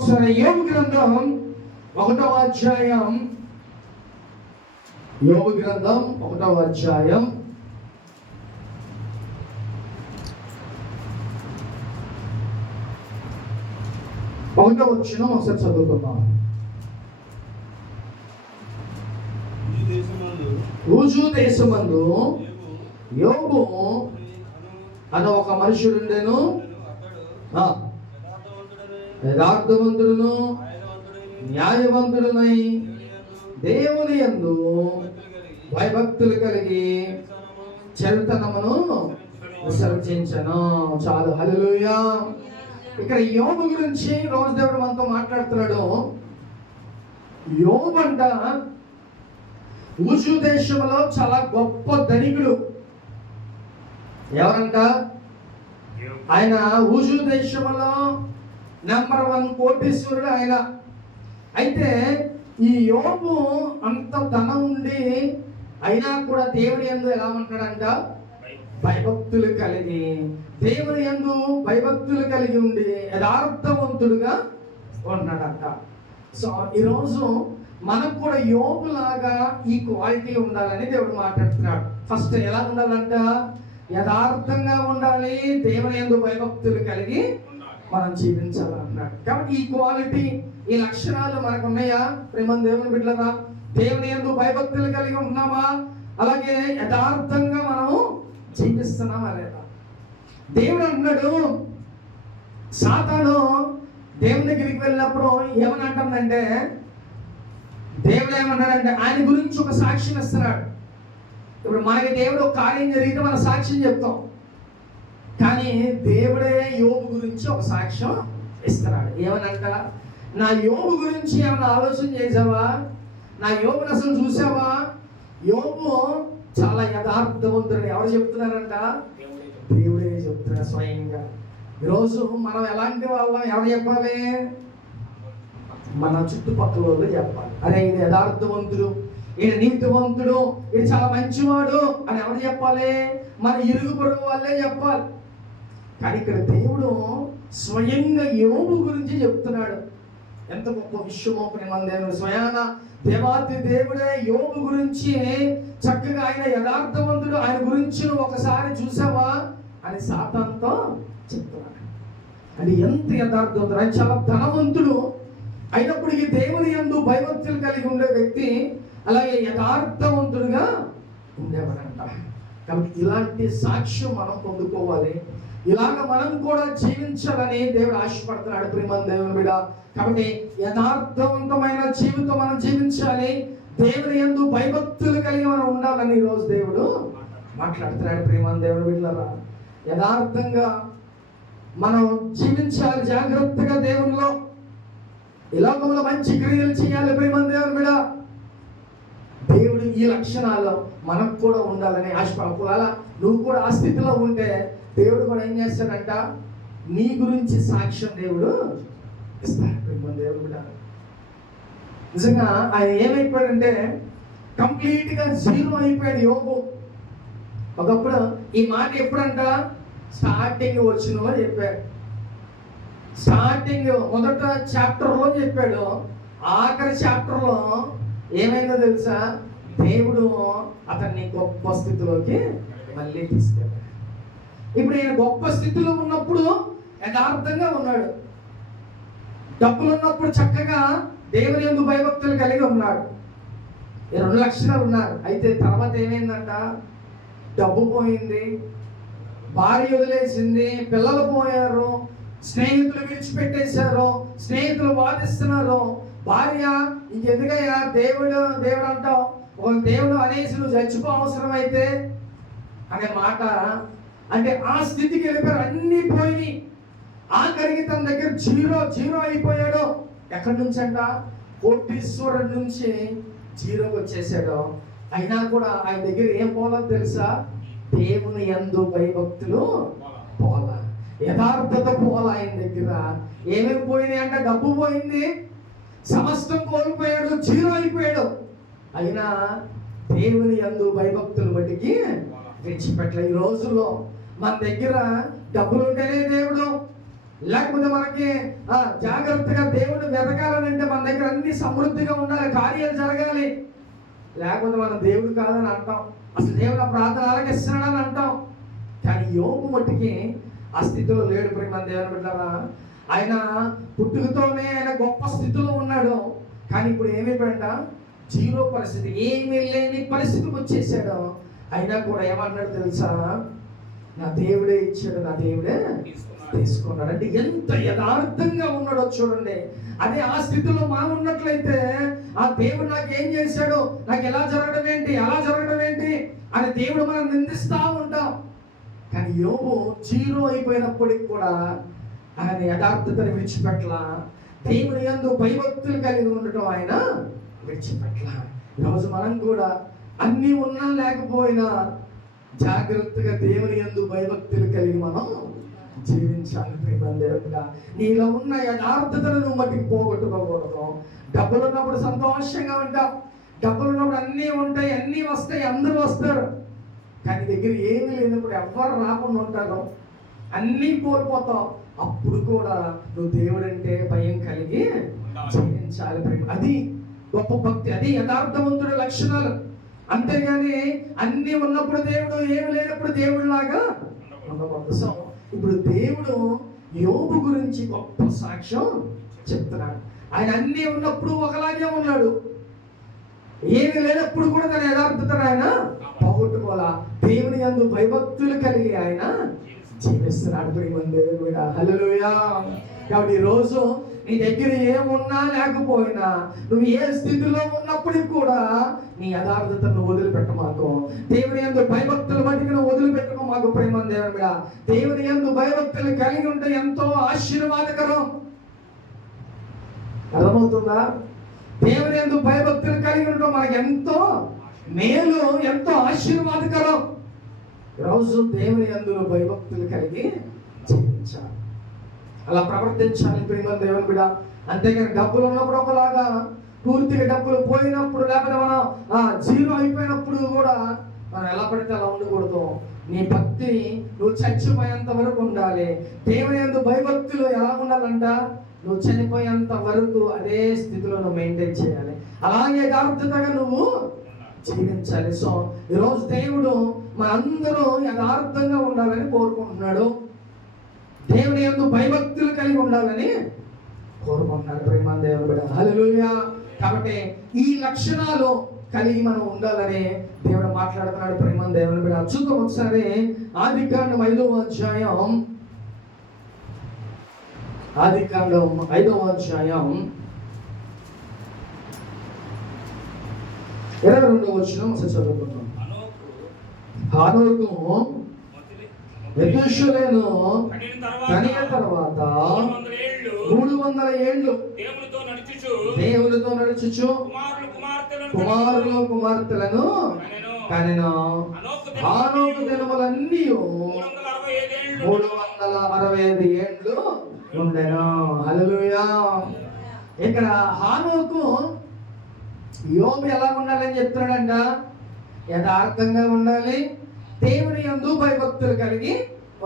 యోబు గ్రంథం 1వ అధ్యాయం. యోబు గ్రంథం 1వ అధ్యాయం 1వ వచనం ఒకసారి చదువుకుందాం. ఊజు దేశమందు యోబు అనే ఒక మనుషుడుండెను. యథార్థవంతుడును న్యాయవంతుడునై దేవుని యందు భయభక్తులు కలిగి చెడుతనమును విసర్జించను. చాలు, హల్లెలూయా. ఇక్కడ యోబు గురించి రోజు దేవుడు మనతో మాట్లాడుతున్నాడు. యోబు అంట ఊజు దేశంలో చాలా గొప్ప ధనికుడు. ఎవరంట? ఆయన ఊజు దేశంలో నంబర్ 1 కోటీశ్వరుడు ఆయన. అయితే ఈ యోబు అంత ధనం ఉండి అయినా కూడా దేవుని యందు ఎలా ఉంటాడంట? భయభక్తులు కలిగి, దేవుని యందు భయభక్తులు కలిగి ఉండి యథార్థవంతుడుగా ఉన్నాడంట. సో ఈరోజు మనకు కూడా యోబు లాగా ఈ క్వాలిటీ ఉండాలని దేవుడు మాట్లాడుతున్నాడు. ఫస్ట్ ఎలా ఉండాలంట? యథార్థంగా ఉండాలి, దేవుని యందు భయభక్తులు కలిగి మనం జీవించాలన్నాడు. కాబట్టి ఈ క్వాలిటీ, ఈ లక్షణాలు మనకు ఉన్నాయా? ప్రేమ దేవుని బిడ్డలరా, దేవుని యందు భయభక్తులు కలిగి ఉన్నామా? అలాగే యథార్థంగా మనము జీవిస్తున్నామా లేదా? దేవుడు అన్నాడు, సాతాను దేవుని దగ్గరికి వెళ్ళినప్పుడు ఏమని అంటుందంటే, దేవుడు ఏమన్నాడంటే ఆయన గురించి ఒక సాక్ష్యం ఇస్తున్నాడు. ఇప్పుడు మనకి దేవుడు ఒక కార్యం జరిగితే మన సాక్ష్యం చెప్తాం, కానీ దేవుడే యోబు గురించి ఒక సాక్ష్యం ఇస్తున్నాడు. ఏమనంట? నా యోబు గురించి ఏమైనా ఆలోచన చేసావా? నా యోబుని అసలు చూసావా? యోబు చాలా యథార్థవంతుడు. ఎవరు చెప్తున్నారంట? దేవుడే చెప్తున్నాడు స్వయంగా. ఈరోజు మనం ఎలాంటి వాళ్ళం ఎవరు చెప్పాలి? మన చుట్టుపక్కల వాళ్ళు చెప్పాలి. అరే ఈయన యథార్థవంతుడు, ఈయన నీతివంతుడు, ఈయన చాలా మంచివాడు అని ఎవరు చెప్పాలి? మన ఇరుగు పొరుగు వాళ్ళే చెప్పాలి. కానీ ఇక్కడ దేవుడు స్వయంగా యోబు గురించి చెప్తున్నాడు. ఎంత గొప్ప విషయమో ప్రేమ దేవుడు. స్వయాన దేవాతి దేవుడే యోబు గురించి చక్కగా ఆయన యథార్థవంతుడు, ఆయన గురించి ఒకసారి చూసావా అని సాతానుతో చెప్తున్నాడు. అది ఎంత యథార్థవంతుడు! ఆయన చాలా ధనవంతుడు అయినప్పటికీ దేవుని యందు భయభక్తులు కలిగి ఉండే వ్యక్తి, అలాగే యథార్థవంతుడుగా ఉండేవాడంట. కాబట్టి ఇలాంటి సాక్ష్యం మనం పొందుకోవాలి, ఇలాగ మనం కూడా జీవించాలని దేవుడు ఆశపడుతున్నాడు. ప్రేమ దేవుని బిడ్డ, కాబట్టి యథార్థవంతమైన జీవితం మనం జీవించాలి, దేవుని యందు భయభక్తులు కలిగి మనం ఉండాలని ఈరోజు దేవుడు మాట్లాడుతున్నాడు. ప్రేమ దేవుని బిడ్డలారా, యథార్థంగా మనం జీవించాలి, జాగ్రత్తగా దేవునిలో ఈ లోకంలో మంచి క్రియలు చేయాలి. ప్రేమ దేవుని బిడ్డ, దేవుడు ఈ లక్షణాలు మనకు కూడా ఉండాలని ఆశపడ. నువ్వు కూడా ఆ స్థితిలో ఉంటే దేవుడు కూడా ఏం చేస్తాడంట? నీ గురించి సాక్ష్యం దేవుడు ఇస్తాడు. దేవుడు కూడా నిజంగా ఆయన ఏమైపోయాడంటే కంప్లీట్గా జీరో అయిపోయాడు యోబు. ఒకప్పుడు ఈ మాట ఎప్పుడంట? స్టార్టింగ్ వచ్చినలో చెప్పాడు. స్టార్టింగ్ మొదట చాప్టర్లో చెప్పాడు. ఆఖరి చాప్టర్లో ఏమైందో తెలుసా? దేవుడు అతన్ని గొప్ప స్థితిలోకి మళ్ళీ తీసుకెళ్ళాడు. ఇప్పుడు ఈయన గొప్ప స్థితిలో ఉన్నప్పుడు యథార్థంగా ఉన్నాడు, డబ్బులు ఉన్నప్పుడు చక్కగా దేవుని యందు భయభక్తులు కలిగి ఉన్నాడు. ఈ 2 లక్షణాలు ఉన్నారు. అయితే తర్వాత ఏమైందంట? డబ్బు పోయింది, భార్య వదిలేసింది, పిల్లలు పోయారు, స్నేహితులు విడిచిపెట్టేశారు, స్నేహితులు వాదిస్తున్నారు. భార్య ఇంకెందుకయ్యా దేవుడు అంటావు, ఒక దేవుడు అనేసి నువ్వు చచ్చిపో అవసరం అయితే అనే మాట. అంటే ఆ స్థితికి వెళ్ళిపోయారు, అన్నీ పోయి ఆఖరికి తన దగ్గర జీరో అయిపోయాడు. ఎక్కడి నుంచి అంట? కోటీశ్వరుడి నుంచి జీరోకి వచ్చేసాడు. అయినా కూడా ఆయన దగ్గర ఏం పోలేదు తెలుసా? దేవుని యందు భయభక్తులు పోలా, యథార్థత పోలా. ఆయన దగ్గర ఏమేమి పోయినాయి అంటే డబ్బు పోయింది, సమస్తం కోల్పోయాడు, జీరో అయిపోయాడు. అయినా దేవుని యందు భయభక్తులు బట్టికి విడిచిపెట్టలే. ఈ రోజుల్లో మన దగ్గర డబ్బులు ఉంటేనే దేవుడు, లేకపోతే మనకి జాగ్రత్తగా దేవుడు అన్ని సమృద్ధిగా ఉండాలి, కార్యాలు జరగాలి, లేకపోతే మనం దేవుడు కాదని అంటాం, అసలు దేవుడు ఆ ప్రార్థన ఆలకిస్తున్నాడని అంటాం. కానీ యోబు మట్టుకి ఆ స్థితిలో లేడు. ప్రేమ దేవుని బిడ్డలారా, ఆయన పుట్టుకతోనే ఆయన గొప్ప స్థితిలో ఉన్నాడు. కానీ ఇప్పుడు ఏమైపోయాడ, జీరో పరిస్థితి, ఏమీ లేని పరిస్థితికి వచ్చేసాడు. అయినా కూడా ఏమన్నాడు తెలుసా, నా దేవుడే ఇచ్చాడు, నా దేవుడే తీసుకున్నాడు. అంటే ఎంత యథార్థంగా ఉన్నాడో చూడండి. అదే ఆ స్థితిలో మనం ఉన్నట్లయితే, ఆ దేవుడు నాకు ఏం చేశాడు, నాకు ఎలా జరగడం ఏంటి, అలా జరగడం ఏంటి అని దేవుడు మనం నిందిస్తూ ఉంటాం. కానీ యోబు జీరో అయిపోయినప్పటికి కూడా ఆయన యథార్థతను విడిచిపెట్ల, దేవుని యందు భయభక్తులు కలిగి ఉండటం ఆయన విడిచిపెట్ల. ఈరోజు మనం కూడా అన్నీ ఉన్నా లేకపోయినా జాగ్రత్తగా దేవుని యందు భయభక్తులు కలిగి మనం జీవించాలి. ప్రేమందేవుడా, నీలో ఉన్న యథార్థతను నువ్వు మట్టికి పోగొట్టుకోకూడదు. డబ్బులు ఉన్నప్పుడు సంతోషంగా ఉంటాం, డబ్బులు ఉన్నప్పుడు అన్నీ ఉంటాయి, అన్నీ వస్తాయి, అందరూ వస్తారు. కానీ దగ్గర ఏమీ లేనప్పుడు ఎవ్వరు రాకుండా ఉంటారు, అన్నీ కోల్పోతాం. అప్పుడు కూడా నువ్వు దేవుడంటే భయం కలిగి జీవించాలి. ప్రేమ, అది గొప్ప భక్తి, అది యథార్థవంతుడి లక్షణాలు. అంతేగాని అన్నీ ఉన్నప్పుడు దేవుడు, ఏమి లేనప్పుడు దేవుడు లాగా ఉండకూడదు. సో ఇప్పుడు దేవుడు యోబు గురించి గొప్ప సాక్ష్యం చెప్తున్నాడు. ఆయన అన్నీ ఉన్నప్పుడు ఒకలాగే ఉన్నాడు, ఏమి లేనప్పుడు కూడా తన యథార్థతను ఆయన పోగొట్టుకోవాలా. దేవుని యందు భయభక్తులు కలిగి ఆయన జీవిస్తున్నాడు. ప్రియమందేవుడా, హల్లెలూయా. కాబట్టి ఈరోజు నీ దగ్గర ఏమున్నా లేకపోయినా, నువ్వు ఏ స్థితిలో ఉన్నప్పటికీ కూడా నీ యథార్థతను వదిలిపెట్టమాకు. దేవుని యందు భయభక్తులు బట్టి నువ్వు వదిలిపెట్టకు మాకు. ప్రియమందేవుడా, దేవుని యందు భయభక్తులు కలిగి ఉంటే ఎంతో ఆశీర్వాదకరం. అర్థమవుతుందా? దేవుని యందు భయభక్తులు కలిగి ఉండటం మనకి ఎంతో మేలు, ఎంతో ఆశీర్వాదకరం. రోజు దేవుని యందు భయభక్తులు కలిగి జీవించాలి, అలా ప్రవర్తించాలి. ప్రేమ దేవుని బిడ్డ. అంతేగాని డబ్బులు ఉన్నప్పుడు ఒకలాగా, పూర్తిగా డబ్బులు పోయినప్పుడు, లేకపోతే మనం జీరో అయిపోయినప్పుడు కూడా మనం ఎలా పడితే అలా ఉండకూడదు. నీ భక్తి నువ్వు చచ్చిపోయేంత వరకు ఉండాలి. దేవుని యందు భయభక్తులు ఎలా ఉండాలంట, నువ్వు చనిపోయేంత వరకు అదే స్థితిలో నువ్వు మెయింటైన్ చేయాలి. అలాగే యథార్థతగా నువ్వు జీవించాలి. సో ఈరోజు దేవుడు మనందరూ యథార్థంగా ఉండాలని కోరుకుంటున్నాడు, దేవుని యందు భయభక్తులు కలిగి ఉండాలని కోరుకుంటున్నాడు. ప్రేమ దేవుని బిడ్డ, హల్లెలూయా. కాబట్టి ఈ లక్షణాలు కలిగి మనం ఉండాలని దేవుడు మాట్లాడుతున్నాడు. ప్రేమ దేవుని బిడ్డ, చూద్దాం ఒకసారి ఆదికాండం 5వ అధ్యాయం, ఆదికాండం 5వ అధ్యాయం 22వ వచనం ఒకసారి చదువుకుందాం. హనోకు మెతూషెలను కనిన తర్వాత 300 ఏళ్ళు దేవునితో నడుచుచు కుమారులు కుమార్తెలను కనెను. హనోకు దినములన్నీ 365 ఏళ్ళు ఉండెను. హల్లెలూయా. ఇక్కడ హనోకు యోబు ఎలా ఉండాలని చెప్తున్నాడంట, యథార్థంగా ఉండాలి, దేవుని యందు భయభక్తులు కలిగి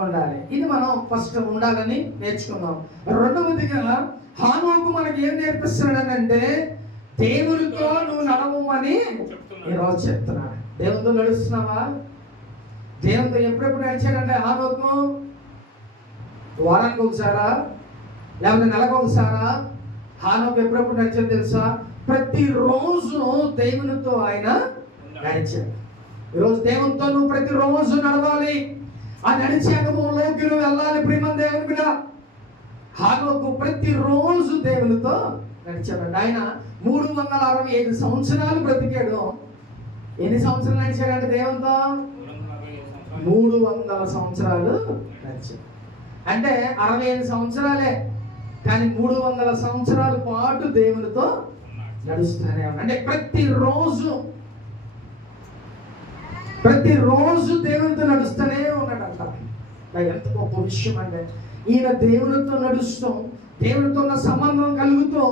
ఉండాలి. ఇది మనం ఫస్ట్ ఉండాలని నేర్చుకున్నాం. రెండవదిగా హనోకు మనకి ఏం నేర్పిస్తున్నాడనంటే, దేవునితో నువ్వు నడవమని ఈరోజు చెప్తున్నాడు. దేవునితో నడుస్తున్నావా? దేవునితో ఎప్పుడెప్పుడు నడిచాడంటే హనోకు వారానికి ఒకసారా, లేకపోతే నెలకు ఒకసారా? హనోకు ఎప్పుడెప్పుడు నడిచాడు తెలుసా? ప్రతిరోజు దేవునితో ఆయన నడిచాడు. ఈరోజు దేవునితో నువ్వు ప్రతిరోజు నడవాలి. ఆ నడిచే అనుభవంలోకి నువ్వు వెళ్ళాలి. ప్రేమ దేవుని బిడ్డ, హనోకు ప్రతిరోజు దేవునితో నడిచాడు. ఆయన 365 సంవత్సరాలు బ్రతికాడు. ఎన్ని సంవత్సరాలు నడిచాడంటే దేవునితో? 300 సంవత్సరాలు నడిచాడు. అంటే 65 సంవత్సరాలే, కానీ 300 సంవత్సరాల పాటు దేవునితో నడుస్తూనే ఉన్నాడు. అంటే ప్రతిరోజు దేవునితో నడుస్తూనే ఉన్నాడంట. ఎంత గొప్ప విషయం అంటే, ఈయన దేవునితో నడుస్తూ, దేవునితో ఉన్న సంబంధం కలుగుతూ,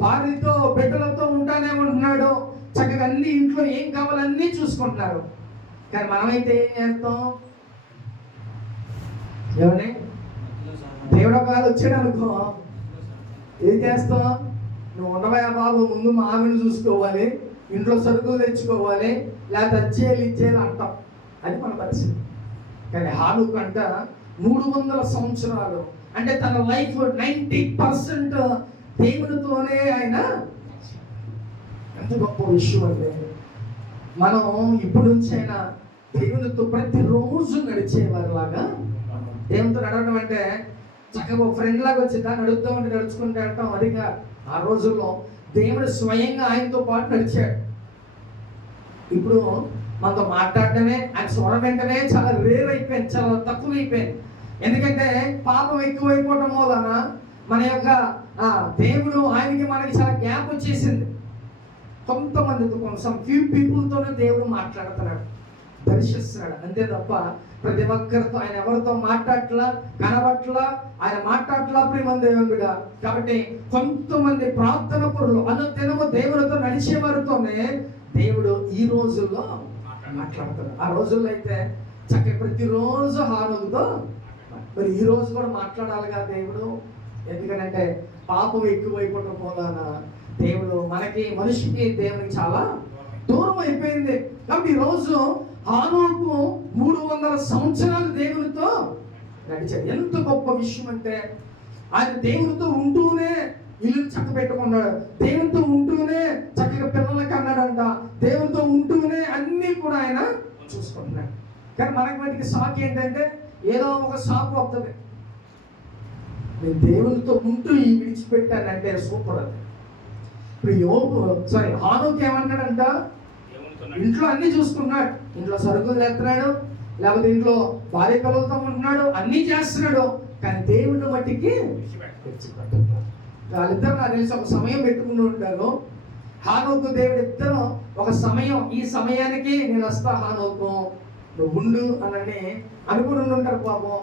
భార్యతో బిడ్డలతో ఉంటానే ఉంటున్నాడు. చక్కగా అన్ని ఇంట్లో ఏం కావాలన్నీ చూసుకుంటున్నారు. కానీ మనమైతే ఏం చేస్తాం? ఏమని దేవుడు ఒకవేళ వచ్చాడు అనుకో, ఏం చేస్తాం? నువ్వు ఉండవా బాబు, ముందు మా ఆవిడని చూసుకోవాలి, ఇంట్లో సరుకులు తెచ్చుకోవాలి, లేకపోతే అచ్చేయాలి ఇచ్చేయాలి అంటాం. అది మన పరిస్థితి. కానీ హానుక్ అంట 300 సంవత్సరాలు, అంటే తన లైఫ్ 90% దేవునితోనే ఆయన. ఎంత గొప్ప విషయం అంటే, మనం ఇప్పుడు నుంచి అయినా దేవునితో ప్రతిరోజు నడిచేవారిలాగా. దేవునితో నడవడం అంటే చక్కగా ఫ్రెండ్ లాగా వచ్చిందా నడుస్తూ ఉంటే నడుచుకుంటూ వెళ్ళటం. అదిగా ఆ రోజుల్లో దేవుడు స్వయంగా ఆయనతో పాటు నడిచాడు. ఇప్పుడు మనతో మాట్లాడటమే, ఆయన స్వరం వెంటనే చాలా రేర్ అయిపోయింది, చాలా తక్కువ అయిపోయింది. ఎందుకంటే పాపం ఎక్కువైపోవటం వలన మన యొక్క దేవుడు ఆయనకి మనకి చాలా గ్యాప్ వచ్చేసింది. కొంతమందితో కొంచెం ఫ్యూ పీపుల్తోనే దేవుడు మాట్లాడుతున్నాడు, దర్శిస్తున్నాడు, అంతే తప్ప ప్రతి ఒక్కరితో ఆయన ఎవరితో మాట్లాడట్లా, కనబట్లా, ఆయన మాట్లాడట్లా ప్రియమైన దేవుని బిడ్డ. కాబట్టి కొంతమంది ప్రార్థన పరులు అనుదినము దేవుడితో నడిచేవారితోనే దేవుడు ఈ రోజుల్లో మాట్లాడతాడు. ఆ రోజుల్లో అయితే చక్కగా ప్రతిరోజు హానుకుతో, మరి ఈ రోజు కూడా మాట్లాడాలిగా దేవుడు. ఎందుకంటే పాపం ఎక్కువైపోవడం వలన దేవుడు మనిషికి దేవునికి చాలా దూరం అయిపోయింది. కాబట్టి ఈరోజు హానోకు 300 సంవత్సరాలు దేవునితో నడిచాడు. ఎంత గొప్ప విషయం అంటే, ఆయన దేవునితో ఉంటూనే ఇల్లు చక్క పెట్టుకున్నాడు, దేవునితో ఉంటూనే చక్కగా పిల్లలకి అన్నాడంట, దేవునితో ఉంటూనే అన్నీ కూడా ఆయన చూసుకుంటున్నాడు. కానీ మనకి వాటికి షాక్ ఏంటంటే, ఏదో ఒక షాక్ వస్తుంది. నేను దేవునితో ఉంటూ ఈ విడిచిపెట్టానంటే సూపర్. అది ఇప్పుడు హానోకు ఏమన్నాడంట, ఇంట్లో అన్ని చూసుకున్నాడు, ఇంట్లో సరుకులు తెస్తున్నాడు, లేకపోతే ఇంట్లో భార్య పిల్లలతో ఉంటున్నాడు, అన్ని చేస్తున్నాడు, కానీ దేవుడి మట్టికి వాళ్ళిద్దరు నాకు తెలిసి ఒక సమయం పెట్టుకుని ఉంటారు. హానోకు దేవుడు ఇద్దరు ఒక సమయం, ఈ సమయానికి నేను వస్తా హానోకు, నువ్వు ఉండు అని అనుకుని ఉంటారు. పాపం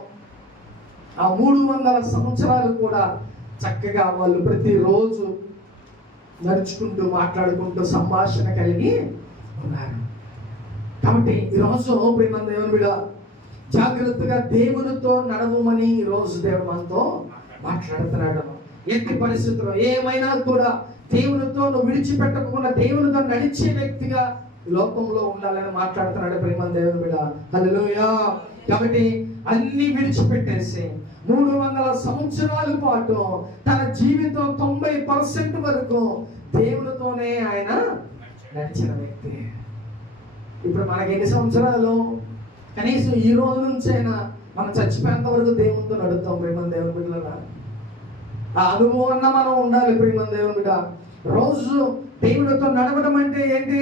ఆ 300 సంవత్సరాలు కూడా చక్కగా వాళ్ళు ప్రతిరోజు నడుచుకుంటూ మాట్లాడుకుంటూ సంభాషణ కలిగి ఉన్నారు. కాబట్టి ఈరోజు ప్రియమైన దేవుని బిడ్డ, జాగ్రత్తగా దేవునితో నడవమని ఈరోజు దేవుడు మనతో మాట్లాడుతున్నాడు. ఎట్టి పరిస్థితుల్లో ఏమైనా కూడా దేవునితో నువ్వు విడిచిపెట్టకుండా దేవునితో నడిచే వ్యక్తిగా లోకంలో ఉండాలని మాట్లాడుతున్నాడు ప్రియమైన దేవుని బిడ్డ. హల్లెలూయా. కాబట్టి అన్ని విడిచిపెట్టేసి 300 సంవత్సరాల పాటు తన జీవితం 90% వరకు దేవునితోనే ఆయన నడిచిన వ్యక్తి. ఇప్పుడు మనకి ఎన్ని సంవత్సరాలు? కనీసం ఈ రోజు నుంచైనా మనం చచ్చిపోయేంత వరకు దేవునితో నడుస్తాం ప్రియమైన దేవుని బిడ్డలారా. ఆ అనుభవం అన్న మనం ఉండాలి ప్రియమైన దేవుని బిడ్డ. రోజు దేవునితో నడవడం అంటే ఏంటి?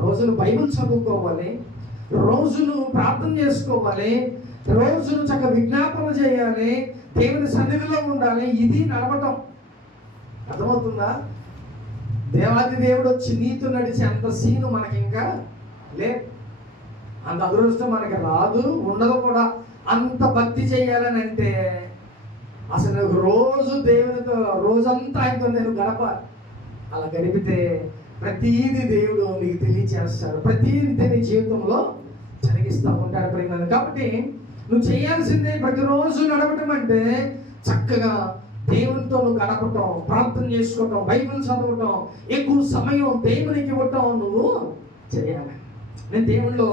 రోజును బైబిల్ చదువుకోవాలి, రోజును ప్రార్థన చేసుకోవాలి, రోజును చక్కగా విజ్ఞాపన చేయాలి, దేవుని సన్నిధిలో ఉండాలి. ఇది నడవటం. అర్థమవుతుందా? దేవాది దేవుడు వచ్చి నీతో నడిచే అంత సీను మనకి ఇంకా లేదు, అంత అదృష్టం మనకి రాదు, ఉండదు కూడా. అంత భక్తి చేయాలని అంటే అసలు రోజు దేవునితో, రోజంతా ఆయనతో నేను గడపాలి. అలా గడిపితే ప్రతీది దేవుడు నీకు తెలియచేస్తాడు, ప్రతీది నీ జీవితంలో జరిగిస్తూ ఉంటాడు ప్రియమైన. కాబట్టి నువ్వు చేయాల్సిందే ప్రతిరోజు నడవటం అంటే చక్కగా దేవునితో నువ్వు గడపటం, ప్రార్థన చేసుకోవటం, బైబిల్ చదవటం, ఎక్కువ సమయం దేవునికి ఇవ్వటం నువ్వు చేయాలి. నేను దేవుళ్ళు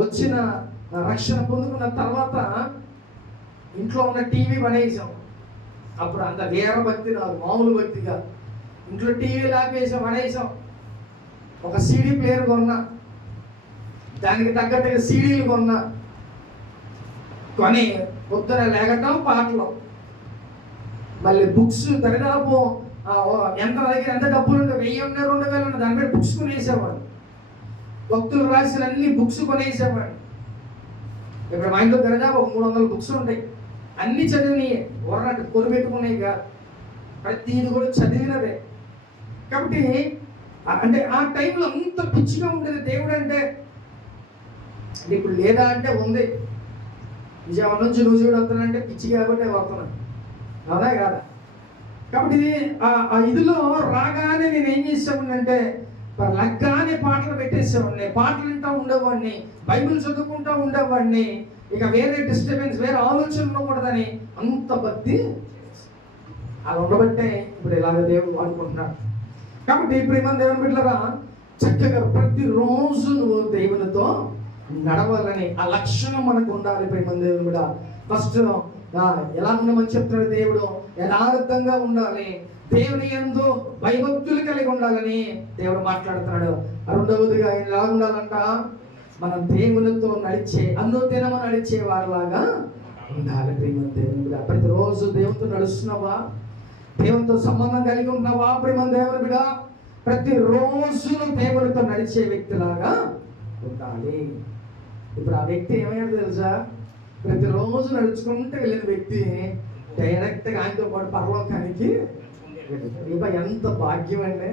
వచ్చిన రక్షణ పొందుకున్న తర్వాత ఇంట్లో ఉన్న టీవీ పడేసాం. అప్పుడు అంత వేర భక్తి రాదు, మామూలు భక్తిగా ఇంట్లో టీవీ లాపేసాం, పడేసాం. ఒక సీడీ ప్లేయర్ కొన్నా, దానికి తగ్గట్టుగా సీడీలు కొన్నా, కొని పొద్దున లేగటం పాటలు, మళ్ళీ బుక్స్ దరిదాపు ఎంత దగ్గర ఎంత డబ్బులు ఉంటే 1000 2,000 ఉంటే దాని మీద బుక్స్ కొనేసేవాడు. భక్తులు రాసిన అన్ని బుక్స్ కొనేసేవాడు. ఇప్పుడు మా ఇంట్లో దరిదాపు 300 బుక్స్ ఉంటాయి. అన్ని చదివినయే, ఊరనట్టు కొనిపెట్టుకున్నాయి కాదు, ప్రతిది కూడా చదివినదే. కాబట్టి అంటే ఆ టైంలో అంత పిచ్చిగా ఉండేది దేవుడు అంటే. ఇప్పుడు లేదా అంటే ఉంది, విజయవాడ నుంచి రోజు వస్తానంటే పిచ్చి కాబట్టి వస్తున్నాను, అవునా కాదా? కాబట్టి ఆ ఇదిలో రాగానే నేను ఏం చేసేవాడినంటే లగ్గానే పాటలు పెట్టేసేవాడిని, పాటలు వింటూ ఉండేవాడిని, బైబిల్ చదువుకుంటూ ఉండేవాడిని. ఇక వేరే డిస్టర్బెన్స్, వేరే ఆలోచన ఉండకూడదని అంత భక్తి. అలా ఉండబట్టే ఇప్పుడు ఇలాగ దేవుడు వాడుకుంటున్నాడు. కాబట్టి ప్రేమ దేవుని బిడ్డలారా, చక్కగా ప్రతిరోజు నువ్వు దేవునితో నడవాలని ఆ లక్షణం మనకు ఉండాలి. ప్రేమ దేవుని బిడ్డ ఫస్ట్ ఎలా ఉండమని చెప్తున్నాడు దేవుడు, యథార్థంగా ఉండాలి, దేవుని యందు భయభక్తులు కలిగి ఉండాలని దేవుడు మాట్లాడుతున్నాడు. రెండవదిగా ఎలా ఉండాలంట, మనం దేవునితో నడిచే అనుదినము నడిచే వారిలాగా ఉండాలి. ప్రేమ దేవుని బిడ్డ, ప్రతిరోజు దేవునితో నడుస్తున్నావా? దేవునితో సంబంధం కలిగి ఉన్నావా? ప్రేమ దేవుని బిడ్డ, ప్రతిరోజు దేవునితో నడిచే వ్యక్తిలాగా ఉండాలి. ఇప్పుడు ఆ వ్యక్తి ఏమయ్యాడు తెలుసా? ప్రతిరోజు నడుచుకుంటూ వెళ్ళిన వ్యక్తి డైరెక్ట్గా ఆయనతో పాటు పరలోకానికి. ఎంత భాగ్యం అండి!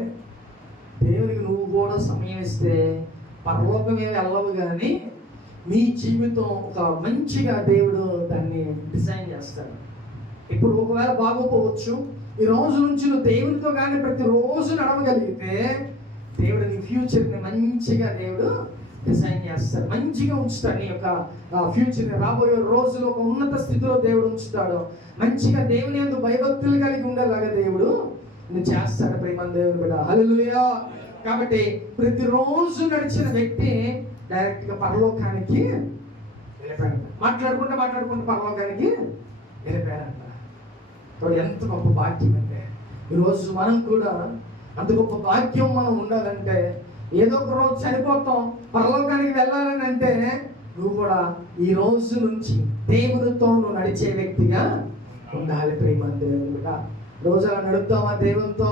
దేవునికి నువ్వు కూడా సమయం ఇస్తే పరలోకం ఏమి వెళ్ళవు, కానీ నీ జీవితం ఒక మంచిగా దేవుడు దాన్ని డిజైన్ చేస్తాడు. ఇప్పుడు ఒకవేళ బాగోపోవచ్చు, ఈ రోజు నుంచి నువ్వు దేవునితో కానీ ప్రతిరోజు నడవగలిగితే దేవుడు నీ ఫ్యూచర్ని మంచిగా దేవుడు డిజైన్ చేస్తాడు, మంచిగా ఉంచుతాడు. నీ యొక్క ఫ్యూచర్ని రాబోయే రోజులో ఒక ఉన్నత స్థితిలో దేవుడు ఉంచుతాడు. మంచిగా దేవుని యందు భయభక్తులు కలిగి ఉండేలాగా దేవుడు నువ్వు చేస్తాడు. ప్రేమ దేవుని బిడ్డ, హల్లెలూయా. కాబట్టి ప్రతిరోజు నడిచిన వ్యక్తి డైరెక్ట్గా పరలోకానికి వెళ్ళిపోయాడు. మాట్లాడుకుంటూ పరలోకానికి వెళ్ళిపోయారంట. ఎంత గొప్ప భాగ్యం అంటే, ఈరోజు మనం కూడా అంత గొప్ప భాగ్యం మనం ఉండాలంటే, ఏదో ఒక రోజు చనిపోతాం, పరలోకానికి వెళ్ళాలని అంటే నువ్వు కూడా ఈ రోజు నుంచి దేవునితో నువ్వు నడిచే వ్యక్తిగా ఉండాలి. ప్రేమ దేవుని బిడ్డ, రోజు అలా నడుపుతామా దేవునితో?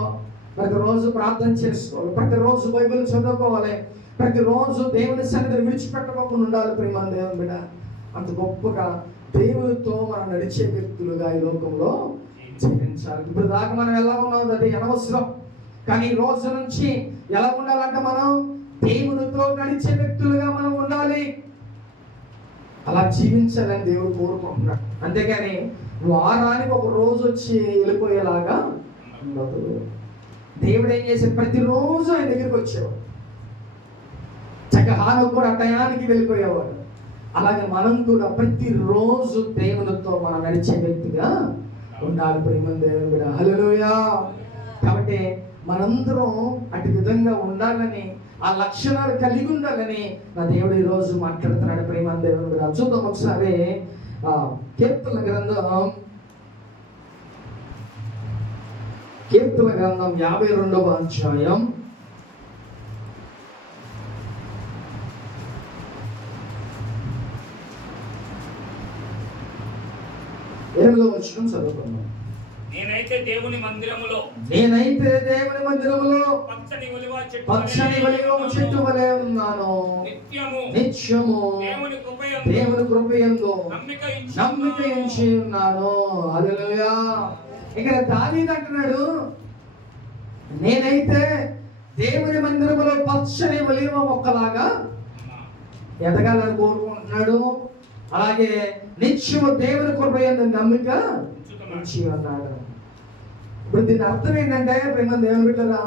ప్రతిరోజు ప్రార్థన చేసుకోవాలి, ప్రతిరోజు బైబిల్ చదువుకోవాలి, ప్రతిరోజు దేవుని సన్నిధిని విడిచిపెట్టకుండా ఉండాలి. ప్రేమ దేవుని బిడ్డ, అంత గొప్పగా దేవునితో మనం నడిచే వ్యక్తులుగా ఈ లోకంలో జీవించాలి. ఇప్పుడు దాకా మనం ఎలా ఉన్నాం అది అనవసరం, కానీ ఈ రోజు నుంచి ఎలా ఉండాలంటే మనం దేవునితో నడిచే వ్యక్తులుగా మనం ఉండాలి. అలా జీవించాలని దేవుడు కోరుకుంటున్నాడు. అంతేగాని వారానికి ఒక రోజు వచ్చి వెళ్ళిపోయేలాగా ఉండదు. దేవుడు ఏం చేశాడు? ప్రతిరోజు ఆయన దగ్గరికి వచ్చేవాడు. చక్కగా కూడా టయానికి వెళ్ళిపోయేవాడు. అలాగే మనం కూడా ప్రతిరోజు దేవునితో మనం నడిచే వ్యక్తిగా ఉండాలి. ప్రేమ దేవుని బిడ్డ, హల్లెలూయా. కాబట్టి మనందరం అటు విధంగా ఉండాలని, ఆ లక్షణాలు కలిగి ఉండాలని నా దేవుడు ఈరోజు మాట్లాడుతున్నాడు. ప్రేమ దేవుని బిడ్డ, చూద్దాం ఒకసారి కీర్తన గ్రంథం 52వ అధ్యాయం 8వ వచనం చదువుకుందాం. నేనైతే దేవుని మందిరములో పచ్చని ఒలివ చెట్టు వలె ఉన్నాను. నిత్యము దేవుని కృపయందు నమ్మిక ఉంచి ఉన్నాను. హల్లెలూయా. ఇక్కడ దావీదు అంటున్నాడు, నేనైతే దేవుని మందిరములో పచ్చని ఒలివ మొక్కలాగా ఎదగాలని కోరుకుంటున్నాడు. అలాగే నిత్యము దేవుని కృపయందు నమ్మిక ఉంచి ఉన్నాడు. ఇప్పుడు దీని అర్థం ఏంటంటే, ప్రేమ దేవుని బిడ్డలారా,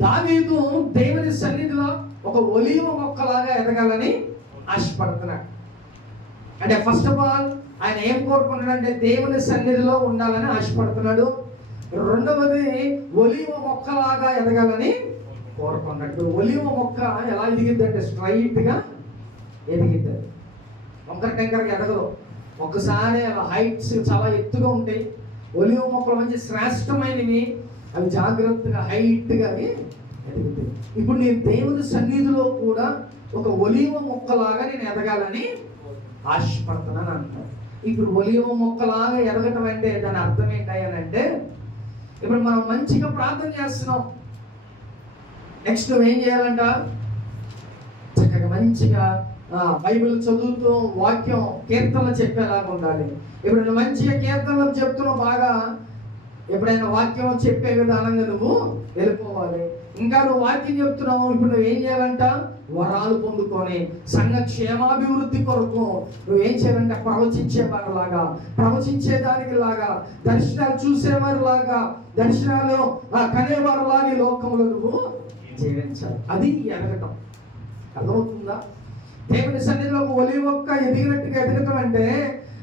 దావీదు దేవుని సన్నిధిలో ఒక ఒలీవ మొక్కలాగా ఎదగాలని ఆశపడుతున్నాడు. అంటే ఫస్ట్ ఆఫ్ ఆల్ ఆయన ఏం కోరుకుంటున్నాడు అంటే దేవుని సన్నిధిలో ఉండాలని ఆశపడుతున్నాడు. రెండవది ఒలీవ మొక్కలాగా ఎదగాలని కోరుకున్నాడు. ఒలీవ మొక్క ఎలా ఎదిగిద్ది అంటే స్ట్రైట్ గా ఎదిగిద్ది, వంకర టెంకరగా ఎదగదు. ఒకసారి అలా హైట్స్ చాలా ఎత్తుగా ఉంటాయి. ఒలివ మొక్కలు మంచి శ్రేష్టమైనవి, అవి జాగ్రత్తగా హైట్గా ఎదుగుతాయి. ఇప్పుడు నేను దేవుని సన్నిధిలో కూడా ఒక ఒలివ మొక్కలాగా నేను ఎదగాలని ఆశపడుతున్నాను అంటాను. ఇప్పుడు ఒలివ మొక్కలాగా ఎదగటం అంటే దాని అర్థం ఏంటంటే, ఇప్పుడు మనం మంచిగా ప్రార్థన చేస్తున్నాం, నెక్స్ట్ నువ్వు ఏం చేయాలంట? చక్కగా మంచిగా బైబిల్ చదువుతూ వాక్యం కీర్తనలు చెప్పేలాగా ఉండాలి. ఇప్పుడు నువ్వు మంచిగా కీర్తనలు చెప్తున్నావు, బాగా ఎప్పుడైనా వాక్యం చెప్పే విధానంగా నువ్వు వెళ్ళిపోవాలి. ఇంకా నువ్వు వాక్యం చెప్తున్నావు, ఇప్పుడు నువ్వు ఏం చేయాలంట? వరాలు పొందుకొని సంఘ క్షేమాభివృద్ధి కొరకు నువ్వు ఏం చేయాలంటే ప్రవచించేవారిలాగా, ప్రవచించేదానికి లాగా, దర్శనాలు చూసేవారిలాగా, దర్శనాలు కనేవారిలాగా ఈ లోకంలో నువ్వు జీవించాలి. అది ఎదగటం. అర్థమవుతుందా? దేవుని సన్నిధిలో ఒలివ మొక్క ఎదిగినట్టుగా ఎదగటం అంటే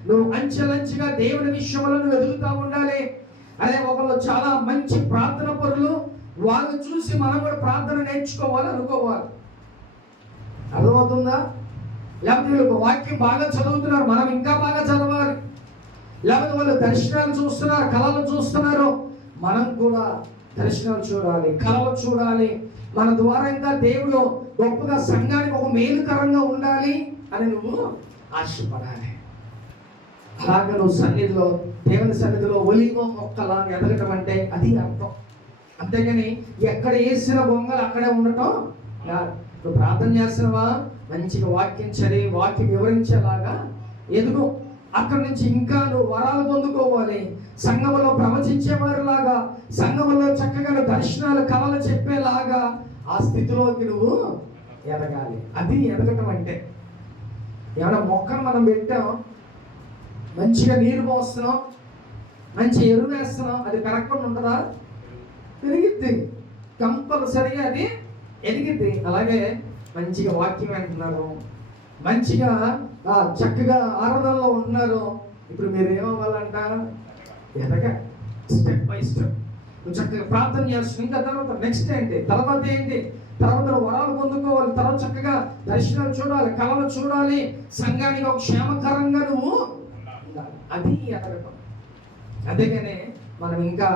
నువ్వు అంచెలంచెగా దేవుని విషయంలో నువ్వు ఎదుగుతూ ఉండాలి. అదే ఒకళ్ళు చాలా మంచి ప్రార్థన పరులు, వాళ్ళు చూసి మనం కూడా ప్రార్థన నేర్చుకోవాలి అనుకోవాలి. అర్థమవుతుందా? లేకపోతే వీళ్ళు వాక్యం బాగా చదువుతున్నారు, మనం ఇంకా బాగా చదవాలి. లేకపోతే వాళ్ళు దర్శనాలు చూస్తున్నారు, కళలు చూస్తున్నారు, మనం కూడా దర్శనాలు చూడాలి, కళలు చూడాలి. మన ద్వారా ఇంకా దేవుడు గొప్పగా సంఘానికి ఒక మేలుకరంగా ఉండాలి అని నువ్వు ఆశపడాలి. అలాగే నువ్వు సన్నిధిలో, దేవుని సన్నిధిలో ఒలీవ మొక్కలాగా ఎదగటం అంటే అది అర్థం. అంతేగాని ఎక్కడ వేసిన బొంగలు అక్కడే ఉండటం కాదు. నువ్వు ప్రార్థన చేస్తున్నావా, మంచిగా వాక్యం చదివి వాక్యం వివరించేలాగా ఎదుగు. అక్కడి నుంచి ఇంకా నువ్వు వరాలు పొందుకోవాలి. సంఘంలో ప్రవచించేవారిలాగా, సంఘంలో చక్కగా దర్శనాలు కళలు చెప్పేలాగా ఆ స్థితిలోకి నువ్వు ఎదగాలి. అది ఎదగటం అంటే. ఏమైనా మొక్కను మనం పెట్టాం, మంచిగా నీరు పోస్తున్నాం, మంచి ఎరువు వేస్తున్నాం, అది పెరగకుండా ఉంటుందా? పెరిగిద్ది, కంపల్సరిగా అది ఎదిగిద్ది. అలాగే మంచిగా వాక్యం వింటున్నారు, మంచిగా చక్కగా ఆరాధనలో ఉంటున్నారు. ఇప్పుడు మీరు ఏమవ్వాలంట? ఎదగ, స్టెప్ బై స్టెప్. నువ్వు చక్కగా ప్రార్థన చేస్తున్నావు, ఇంకా తర్వాత నెక్స్ట్ ఏంటి, తర్వాత ఏంటి, తర్వాత వరాలు పొందుకోవాలి, తర్వాత చక్కగా దర్శనాలు చూడాలి, కళలు చూడాలి, సంఘానికి ఒక క్షేమకరంగా నువ్వు ఉండాలి. అది ఎదగటం. అందుకనే మనం ఇంకా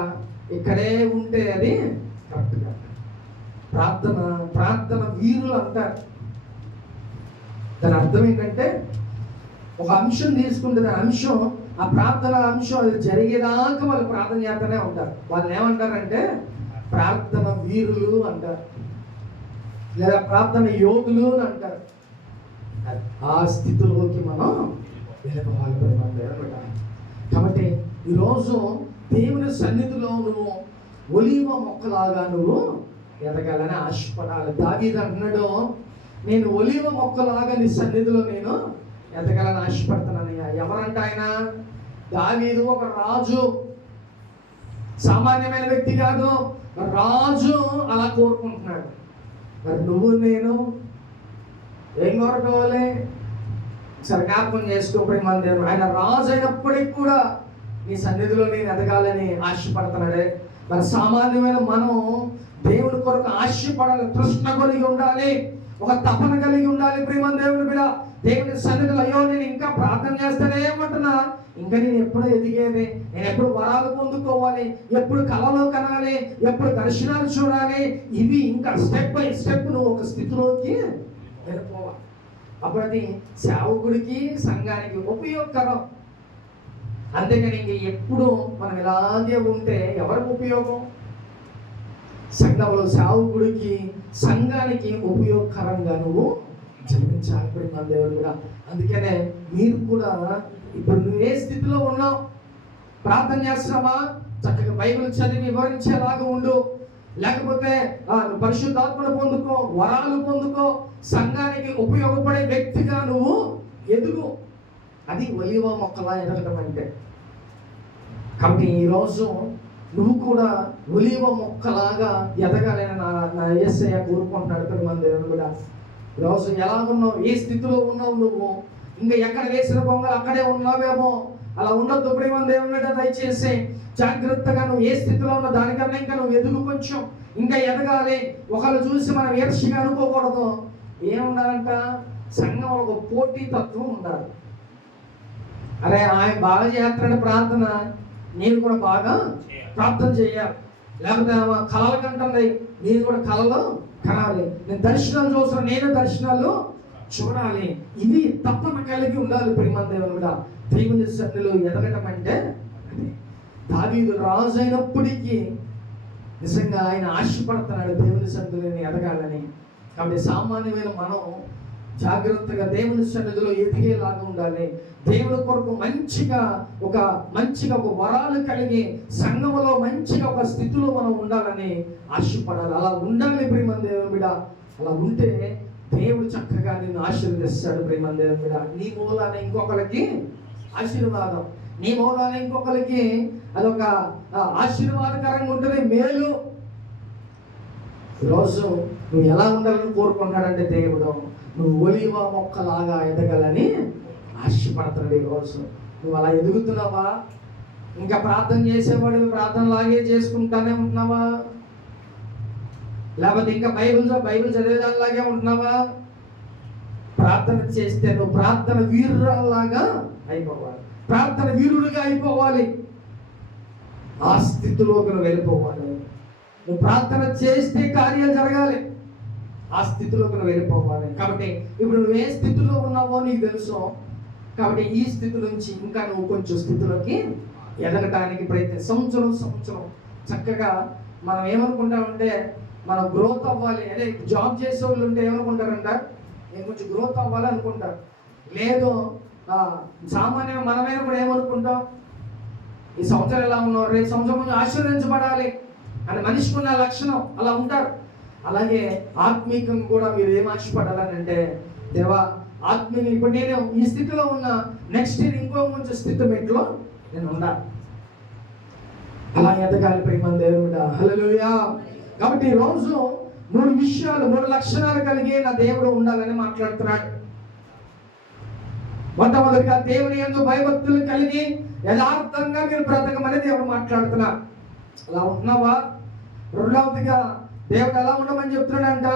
ఇక్కడే ఉంటే అది కరెక్ట్ కాదు. ప్రార్థన వీరులు అంటారు. దాని అర్థం ఏంటంటే, ఒక అంశం తీసుకుంటే దాని అంశం, ఆ ప్రార్థన అంశం అది జరిగేదాకా వాళ్ళు ప్రార్థన చేస్తూనే ఉంటారు. వాళ్ళు ఏమంటారంటే ప్రార్థన వీరులు అంటారు, లేదా ప్రార్థన యోధులు అని అంటారు. ఆ స్థితిలోకి మనం వెళ్ళిపోవాలి. కాబట్టి ఈరోజు దేవుని సన్నిధిలో నువ్వు ఒలీవ మొక్కలాగా నువ్వు ఎదగాలని ఆశపడాలి. దావీదు అంటున్నాడు, నేను ఒలీవ మొక్కలాగా నీ సన్నిధిలో నేను ఎదగాలని ఆశపడుతున్నానయ్యా. ఎవరంట ఆయన? దావీదు ఒక రాజు, సామాన్యమైన వ్యక్తి కాదు, రాజు అలా కోరుకుంటున్నాడు. మరి నువ్వు నేను ఏం కోరుకోవాలి? సరే జ్ఞాపకం చేసుకోబడి మన దేవుడు, ఆయన రాజు అయినప్పటికీ కూడా నీ సన్నిధిలో నేను ఎదగాలని ఆశపడుతున్నాడే. మరి సామాన్యమైన మనం దేవుడి కొరకు ఆశపడాలి, తృష్ణ కలిగి ఉండాలి, ఒక తపన కలిగి ఉండాలి. ప్రియమైన దేవుని బిడ్డ, దేవుని సన్నిధిలో అయ్యో నేను ఇంకా ప్రార్థన చేస్తానే ఏమంటున్నా, ఇంకా నేను ఎప్పుడు ఎదిగేది, నేను ఎప్పుడు వరాలు పొందుకోవాలి, ఎప్పుడు కళలో కనాలి, ఎప్పుడు దర్శనాలు చూడాలి. ఇవి ఇంకా స్టెప్ బై స్టెప్ నువ్వు ఒక స్థితిలోకి వెళ్ళిపోవాలి. అప్పుడు అది సేవకుడికి సంఘానికి ఉపయోగకరం. అంతేకాని ఇంక ఎప్పుడు మనం ఇలాగే ఉంటే ఎవరికి ఉపయోగం? సంఘంలో సేవకుడికి సంఘానికి ఉపయోగకరంగా నువ్వు జీవించాలి ప్రియమైన దేవుడు కూడా. అందుకనే మీరు కూడా ఇప్పుడు నువ్వు ఏ స్థితిలో ఉన్నావు, ప్రార్థన చేస్తున్నావా, చక్కగా బైబిల్ చదివి వివరించేలాగా ఉండు. లేకపోతే నువ్వు పరిశుద్ధాత్మను పొందుకో, వరాలు పొందుకో, సంఘానికి ఉపయోగపడే వ్యక్తిగా నువ్వు ఎదుగు. అది ఒలీవ మొక్కలా ఎదగటం అంటే. కాబట్టి ఈరోజు నువ్వు కూడా ఒలీవ మొక్కలాగా ఎదగాలని నా యేసయ్య కోరుకుంటున్నాడు. ప్రియమైన దేవుడు కూడా ఈరోజు ఎలా ఉన్నావు, ఏ స్థితిలో ఉన్నావు, నువ్వు ఇంకా ఎక్కడ వేసిన బొంగలు అక్కడే ఉన్నావేమో, అలా ఉండొద్దు. ప్రియమైన దేవుడు దయచేసి జాగ్రత్తగా నువ్వు ఏ స్థితిలో ఉన్నా దానికన్నా ఇంకా నువ్వు ఎదుగు, కొంచెం ఇంకా ఎదగాలి. ఒకళ్ళు చూసి మనం ఈర్ష్యగా అనుకోకూడదు. ఏముండాలంట? సంఘం ఒక పోటీ తత్వం ఉండాలి. అరే ఆయన బాగా చేస్తున్నాడు ప్రార్థన, నేను కూడా బాగా ప్రార్థన చేయాలి. లేకపోతే కళలు కంటుంది, నేను కూడా కళలు కనాలి. నేను దర్శనాలు చూస్తున్నాను, నేను దర్శనాలు చూడాలి. ఇవి తప్పన కలిగి ఉండాలి. ప్రియమైన దేవుడు కూడా దేవుని సన్నిధిలో ఎదగటం అంటే దావీదు రాజు అయినప్పటికీ నిజంగా ఆయన ఆశపడుతున్నాడు దేవుని సన్నిధిలో ఎదగాలని. కాబట్టి సామాన్యమైన మనం జాగ్రత్తగా దేవుని సన్నిధిలో ఎదిగేలాగా ఉండాలి. దేవుని కొరకు మంచిగా ఒక వరాలు కలిగి సంఘములో మంచిగా ఒక స్థితిలో మనం ఉండాలని ఆశపడాలి. అలా ఉండాలి ప్రియమైన దేవుని బిడ్డ. అలా ఉంటే దేవుడు చక్కగా నిన్ను ఆశీర్వదిస్తాడు. ప్రియమైన దేవుని బిడ్డ, నీ మూలాన ఇంకొకరికి ఆశీర్వాదం, నీ మూలాన ఇంకొకరికి అదొక ఆశీర్వాదకరంగా ఉంటుంది, మేలు. ఈరోజు నువ్వు ఎలా ఉండాలని కోరుకుంటున్నాడంటే దేవుడు, నువ్వు ఒలీవ మొక్కలాగా ఎదగాలని ఆశపడుతున్నాడు. ఈరోజు నువ్వు అలా ఎదుగుతున్నావా? ఇంకా ప్రార్థన చేసేవాడు ప్రార్థన లాగే చేసుకుంటానే ఉంటున్నావా? లేకపోతే ఇంకా బైబిల్ చదివేదానిలాగే ఉంటున్నావా? ప్రార్థన చేస్తే నువ్వు ప్రార్థన వీరురాల్లాగా అయిపోవాలి, ప్రార్థన వీరుడిగా అయిపోవాలి. ఆ స్థితిలోకి నువ్వు వెళ్ళిపోవాలి. నువ్వు ప్రార్థన చేస్తే కార్యాలు జరగాలి, ఆ స్థితిలోకి నువ్వు వెళ్ళిపోవాలి. కాబట్టి ఇప్పుడు నువ్వు ఏ స్థితిలో ఉన్నావో నీకు తెలుసు. కాబట్టి ఈ స్థితి నుంచి ఇంకా నువ్వు కొంచెం స్థితిలోకి ఎదగటానికి సంవత్సరం చక్కగా మనం ఏమనుకుంటామంటే మనం గ్రోత్ అవ్వాలి. అదే జాబ్ చేసే వాళ్ళు ఉంటే ఏమనుకుంటారంట, నేను కొంచెం గ్రోత్ అవ్వాలి అనుకుంటారు. లేదు సామాన్యంగా మనమైనా కూడా ఏమనుకుంటాం, ఈ సంవత్సరం ఎలా ఉన్నావు, రేపు సంవత్సరం కొంచెం ఆశీర్వదించబడాలి అని మనిషికి ఉన్న లక్షణం అలా ఉంటారు. అలాగే ఆత్మీకంగా కూడా మీరు ఏం ఆశపడాలని అంటే, దేవా ఆత్మీయ ఇప్పుడు నేను ఈ స్థితిలో ఉన్న, నెక్స్ట్ ఇయర్ ఇంకో కొంచెం స్థితి మెట్లో నేను ఉండాలి, అలా ఎదగాలి ప్రియమైన దేవుడా. హల్లెలూయా. కాబట్టి ఈరోజు 3 లక్షణాలు కలిగి నా దేవుడు ఉండాలని మాట్లాడుతున్నాడు. మొట్టమొదటిగా దేవుని యందు భయభక్తులు కలిగి యథార్థంగా మీరు బ్రతకమని దేవుడు మాట్లాడుతున్నారు. అలా ఉంటున్నావా? రెండవదిగా దేవుడు ఎలా ఉండమని చెప్తున్నాడంట,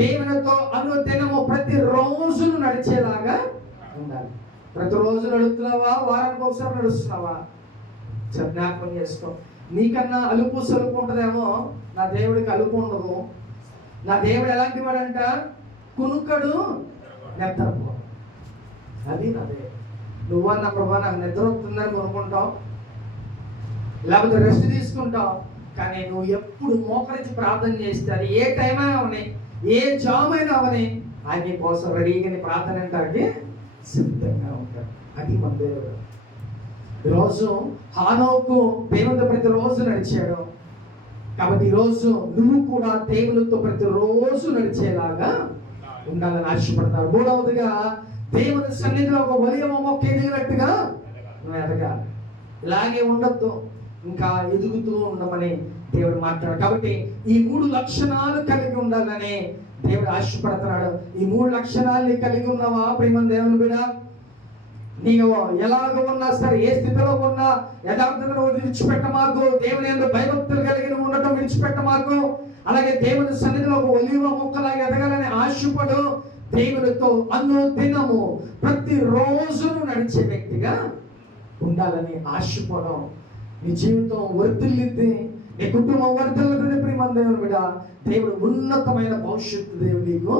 దేవునితో అనుదినము ప్రతిరోజు నడిచేలాగా ఉండాలి. ప్రతిరోజు నడుస్తున్నావా? వారానికి ఒకసారి నడుస్తున్నావా? జ్ఞాపకం చేసుకో. నీకన్నా అలుపు సలుపు ఉంటుందేమో, నా దేవుడికి అలుపు ఉండదు. నా దేవుడు ఎలాంటి వాడంట, కునుకడు నిద్రపో. అది నా దేవుడు. నువ్వన్న ప్రభా నాకు నిద్ర వస్తుందని అనుకుంటావు, లేకపోతే రెస్ట్ తీసుకుంటావు. కానీ నువ్వు ఎప్పుడు మోకరించి ప్రార్థన చేస్తే అది ఏ టైం అయినా అవని, ఏ జామ్ అయినా అవని, ఆయన కోసం రెడీగా ప్రార్థన అంటే సిద్ధంగా ఉంటాడు. అది మన దేవుడు. ఈరోజు హానోకు దేవునితో ప్రతిరోజు నడిచాడు. కాబట్టి ఈరోజు నువ్వు కూడా దేవునితో ప్రతిరోజు నడిచేలాగా ఉండాలని ఆశపడతారు. మూడవదిగా దేవుని సన్నిధిలో ఒక ఒలివ మొక్క ఎదిగినట్టుగా నువ్వు ఎదగాలి. ఇలాగే ఉండొద్దు, ఇంకా ఎదుగుతూ ఉండమని దేవుడు మాట్లాడు. కాబట్టి ఈ 3 లక్షణాలు కలిగి ఉండాలని దేవుడు ఆశపడుతున్నాడు. ఈ 3 లక్షణాలని కలిగి ఉన్నావా ప్రియమైన దేవుని బిడ్డ? నీవు ఎలాగ ఉన్నా సరే, ఏ స్థితిలో ఉన్నా యథార్థంగా విడిచిపెట్ట మాకు. దేవుని యందు భయభక్తులు కలిగి ఉండటం విడిచిపెట్ట మాకు. అలాగే దేవుని సన్నిధిలో ఒక ఒలివ మొక్కలాగా ఎదగాలని ఆశపడు. దేవునితో అనుదినము ప్రతిరోజు నడిచే వ్యక్తిగా ఉండాలని ఆశపడం. నీ జీవితం వర్ధిల్లిద్ది, నీ కుటుంబం వర్ధిల్లుతుంది ప్రియమైన దేవుని బిడ్డ. దేవుడు ఉన్నతమైన భవిష్యత్తు దేవుడు నీకు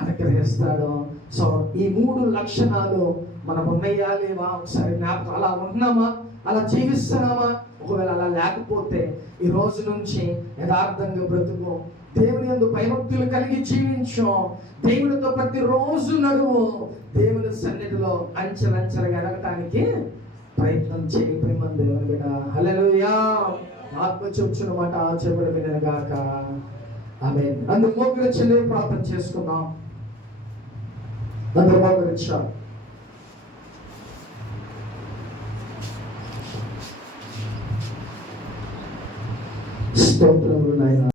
అనుగ్రహిస్తాడు. సో ఈ 3 లక్షణాలు మనం ఉన్నాయా లేవా ఒకసారి జ్ఞాపకం. అలా ఉంటున్నామా, అలా జీవిస్తున్నామా? ఒకవేళ అలా లేకపోతే ఈ రోజు నుంచి యథార్థంగా బ్రతుకు, దేవుని యందు భయభక్తులు కలిగి జీవించు, దేవునితో ప్రతిరోజు నడువు, దేవుని సన్నిధిలో అంచెలంచెలుగా ఎదగటానికి ప్రయత్నం చేయి ప్రియమైన దేవుని బిడ్డ. హల్లెలూయా. ఆత్మ చెప్పుచున్న మాట చెవుల వినను గాక. ఆమేన్. అందుకు మోకరించి ప్రార్థన చేసుకుందాం. అందరూ మోకరించాలి. స్తోత్రములు నాయనా.